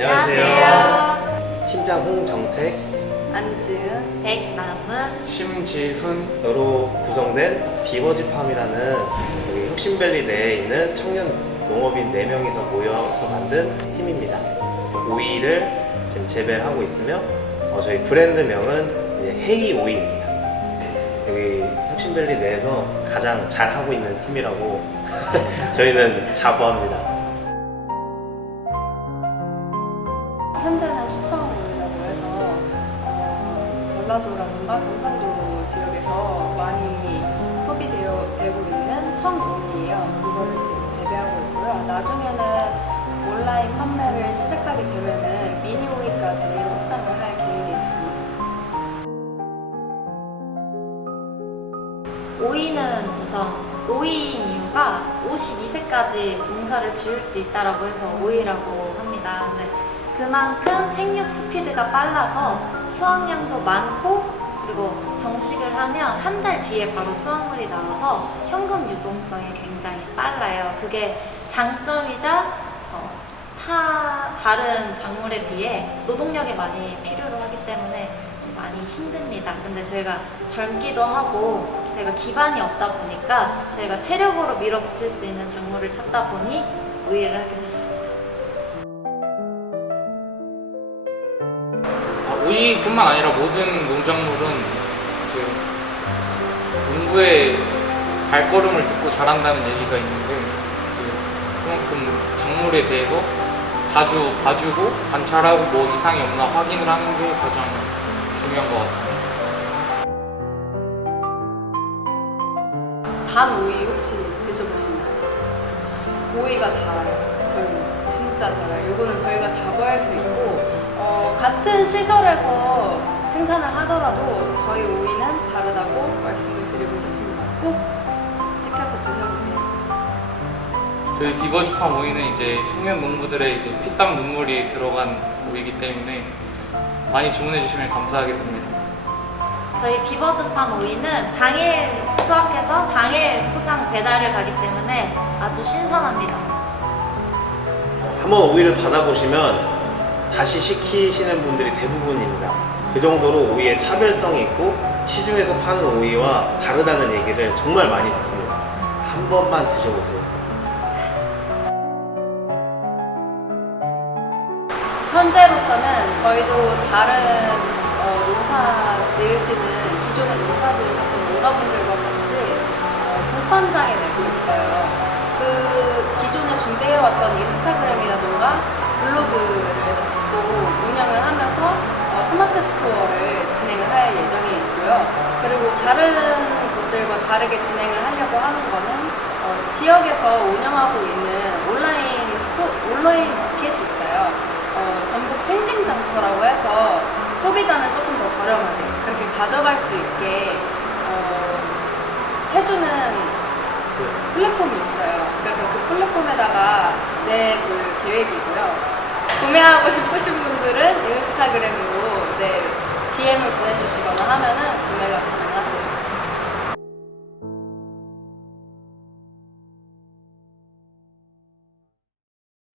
안녕하세요. 팀장 홍정택 안지은, 백남은 심지훈 으로 구성된 비버지팜이라는 여기 혁신밸리 내에 있는 청년 농업인 4명이서 모여서 만든 팀입니다. 오이를 지금 재배를 하고 있으며 어, 저희 브랜드명은 이제 헤이 오이입니다. 여기 혁신밸리 내에서 가장 잘하고 있는 팀이라고 저희는 자부합니다. 현재는 추천이라고 해서 어, 전라도라든가 경상도 지역에서 많이 소비되어 되고 있는 청오이예요. 그거를 지금 재배하고 있고요. 나중에는 온라인 판매를 시작하게 되면은 미니 오이까지 확장을 할 계획이 있습니다. 오이는 우선 오이인 이유가 52세까지 농사를 지을 수 있다라고 해서 오이라고 합니다. 근데 그만큼 생육 스피드가 빨라서 수확량도 많고 그리고 정식을 하면 한 달 뒤에 바로 수확물이 나와서 현금 유동성이 굉장히 빨라요. 그게 장점이자 어, 타 다른 작물에 비해 노동력이 많이 필요로 하기 때문에 좀 많이 힘듭니다. 근데 저희가 젊기도 하고 저희가 기반이 없다 보니까 저희가 체력으로 밀어붙일 수 있는 작물을 찾다 보니 오이를 하게 됐습니다. 이뿐만 아니라 모든 농작물은 농부의 발걸음을 듣고 자란다는 얘기가 있는데 그만큼 작물에 대해서 자주 봐주고 관찰하고 뭐 이상이 없나 확인을 하는 게 가장 중요한 것 같습니다. 단 오이 혹시 드셔보셨나요? 오이가 달아요. 저희 진짜 달아요. 이거는 저희가 자부할 수 있고 어, 같은 시설에서 생산을 하더라도 저희 오이는 다르다고 말씀을 드리고 싶습니다. 꼭 시켜서 드셔보세요. 저희 비버지팜 오이는 이제 청년 농부들의 이제 피땀 눈물이 들어간 오이기 때문에 많이 주문해 주시면 감사하겠습니다. 저희 비버즈팜 오이는 당일 수확해서 당일 포장 배달을 가기 때문에 아주 신선합니다. 한번 오이를 받아보시면 다시 시키시는 분들이 대부분입니다. 그 정도로 오이의 차별성이 있고 시중에서 파는 오이와 다르다는 얘기를 정말 많이 듣습니다. 한 번만 드셔보세요. 현재로서는 저희도 다른 어, 농사 지으시는 기존에 농사 지으셨던 농가분들과 같이 어, 공판장에 내고 있어요. 그 기존에 준비해왔던 인스타그램이라던가 블로그 다른 곳들과 다르게 진행을 하려고 하는 거는 어, 지역에서 운영하고 있는 온라인 스토 온라인 마켓이 있어요. 어, 전국 생생장터라고 해서 소비자는 조금 더 저렴하게 그렇게 가져갈 수 있게 어, 해주는 플랫폼이 있어요. 그래서 그 플랫폼에다가 내볼 계획이고요. 구매하고 싶으신 분들은 인스타그램으로 네, DM을 보내주시거나 하면은 구매가 가능하다.